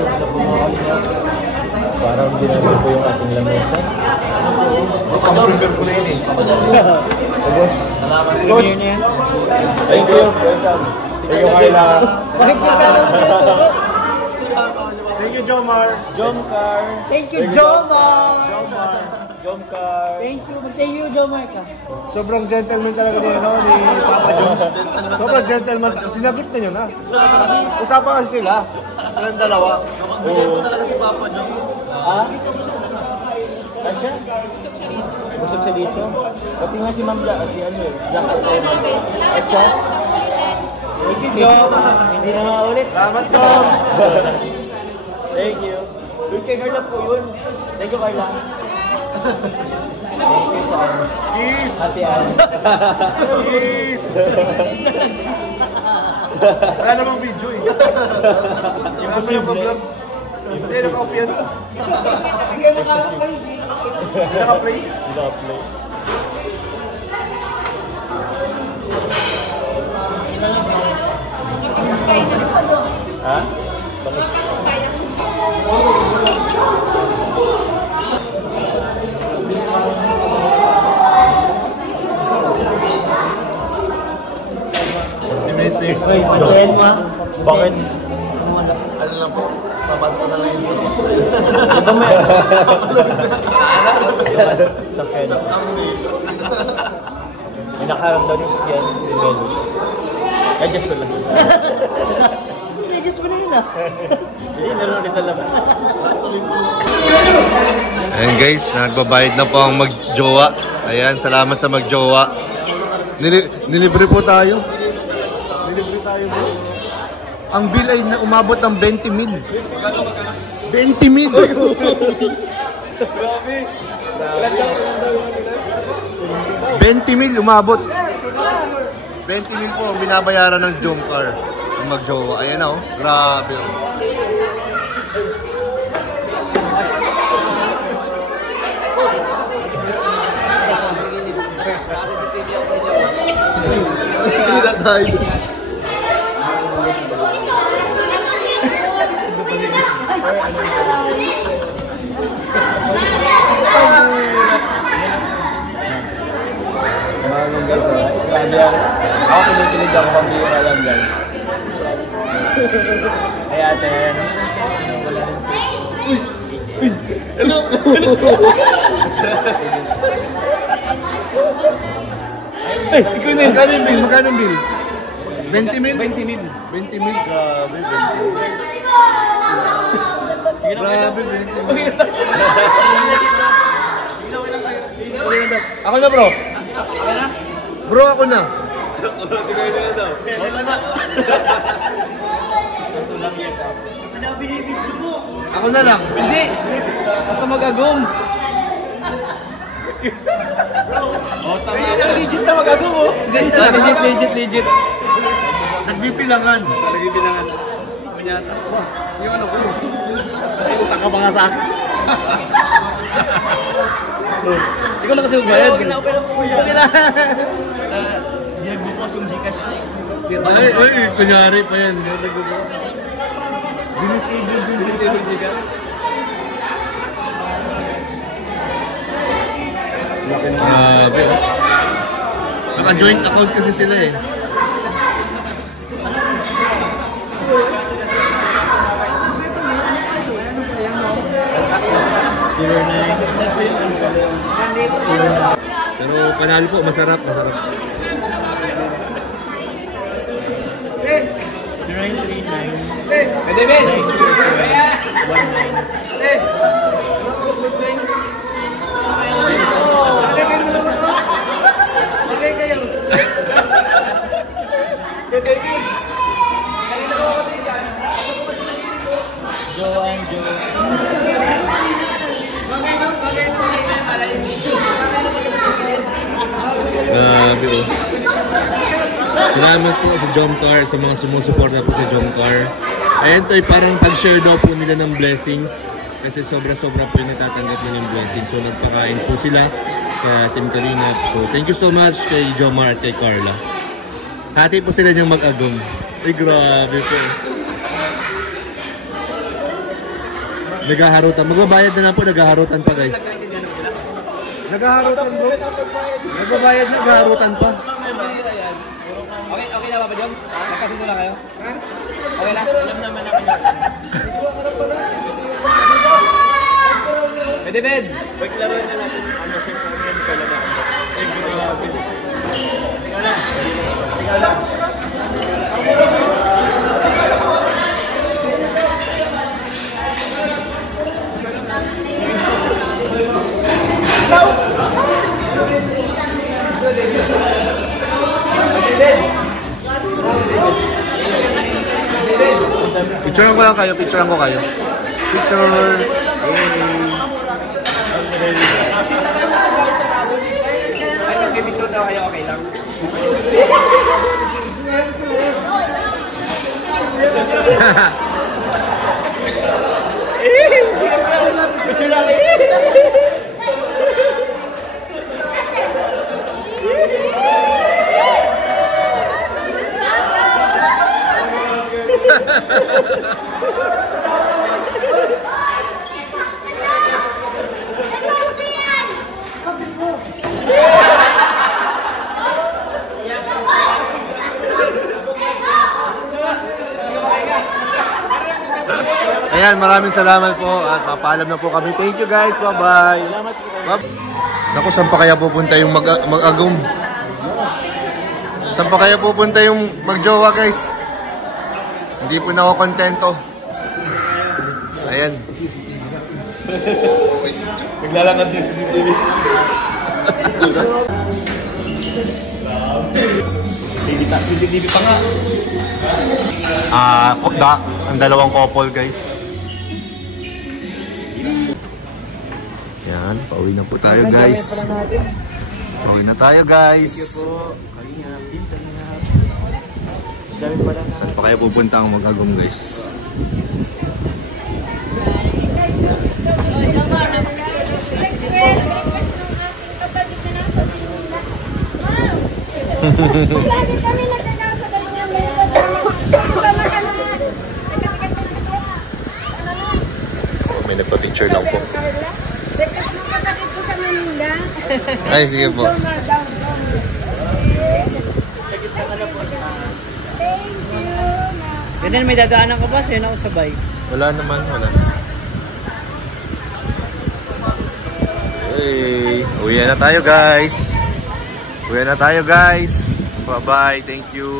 sa mga parang ginagawa ko yung ating lamesa. Pag-prepare ko na yun eh. Boss, premiere niya yan. Thank you. Welcome. Thank you, Carla. Thank you, Jomar. Jomcar. Thank you, Jomar. Jomcar. Thank you, Jomar ka. Sobrang gentleman talaga ni Papa Jones. Sobrang gentleman. Sinagot na yun, ha? Usapan kasi sila. Silang dalawa. Bigyan mo talaga si Papa Jones. Ha? Asya? Busog siya dito. Pati nga si Ma'am si ano eh. Asya? Thank you, Jom. Hindi na nga ulit. Salamat, Doms. Thank you. Doon kay Carla po yun. Thank you, Carla. Thank you sa Peace. Ate Ann. Peace. Wala namang video eh. Imposible. Hindi, naka-off yan. Hindi naka-play. Hindi naka-play. Ha? Wait, patayin mo ha? Bakit? Ano lang po, papasok ko na lang yun. Ito mo yan. Sa fence. May nakaram daw yung yan, si Venus. Adjust ko lang. Adjust mo na yun ah. Hindi, laro rin talaga. Ayan guys, nagbabayad na po ang magjowa. Ayan, salamat sa magjowa. Nilibre po tayo. Delivery tayo mo. Ang bill ay umabot ng 20 mil. 20 mil! Grabe. 20 mil umabot. 20 mil po ang binabayaran ng Jomcar. Ang magjowa. Ayan o. Grabe o. Hindi na tayo. Maraming guys, grabe yan. Ako kinikilig ako pambira lang guys. Ay ate. Hello! Ay, ikaw na yun. Magkano yung bill? Magkano yung bill? 20 mil? 20 mil. 20 mil? Grabe, 20 mil. Grabe, 20 mil. Ako na bro. Bro, ako na. Ako na lang. Hindi! Basta mag-agum. Legit na mag-agum oh. Legit. Nagbibilangan. Nagbibilangan. Pinyata. Yung ano ko. Ay, utang ka ba nga sa akin? Ikaw na kasi magbayad. Okay na. Hindi nagbubukas yung Gcash. Ay, kunyari pa yan. Binis table Gcash. Grabe. Naka-joint account kasi sila eh. Pero panalo po, masarap. 0939. Pwede ba? 19. Grabe oh. Salamat po sa Jomcar, sa mga sumusuporta po sa Jomcar. Ayan to, parang pag-share daw po nila ng blessings. Kasi sobra-sobra po yung natatanggap nila ng blessings. So nagpakain po sila sa Team Kalingap. So thank you so much kay Jomar at kay Carla. Hati po sila niyang mag-agum. Ay grabe po. Naghaharutan. Magbabayad na lang po, naghaharutan pa guys. Naghaharutan bro. Nagbabayad, naghaharutan pa. Okay na ba, Joms? Nagkasundo lang kayo? Okay na? Alam naman namin. Pwede, Ben! Wait, laruin na natin. Ano, siyempre, ano talaga. Eh, grabe. Ikaw na. Ikaw na. Picturean ko lang kayo, picturean ko kayo. Picture. Ay, nag-picture daw kayo, okay lang. Picture lang kayo. Ayan, maraming salamat po at papaalam na po kami. Thank you guys. Bye-bye. Naku, saan pa kaya pupunta yung mag-agum? Saan pa kaya pupunta yung mag-jowa guys? Hindi po na ako kontento. Ayan. Naglalakad din sa CCTV. CCTV pa nga. Ang dalawang couple guys. Yan, pauwi na po tayo guys. Pauwi na tayo guys. Saan pa kaya pupunta ang mag-agum guys? Lagi kami nagdadaan sa dalawang May nagpa-picture lang po. Bekas mo kapatid ko sa Manila. Ay, sige po. Thank you. Ganyan, may dadaanan ka ba? Sa'yo na ako sabay. Wala naman, wala. Hey, uwi na tayo guys. Uwi na tayo guys. Bye-bye. Thank you.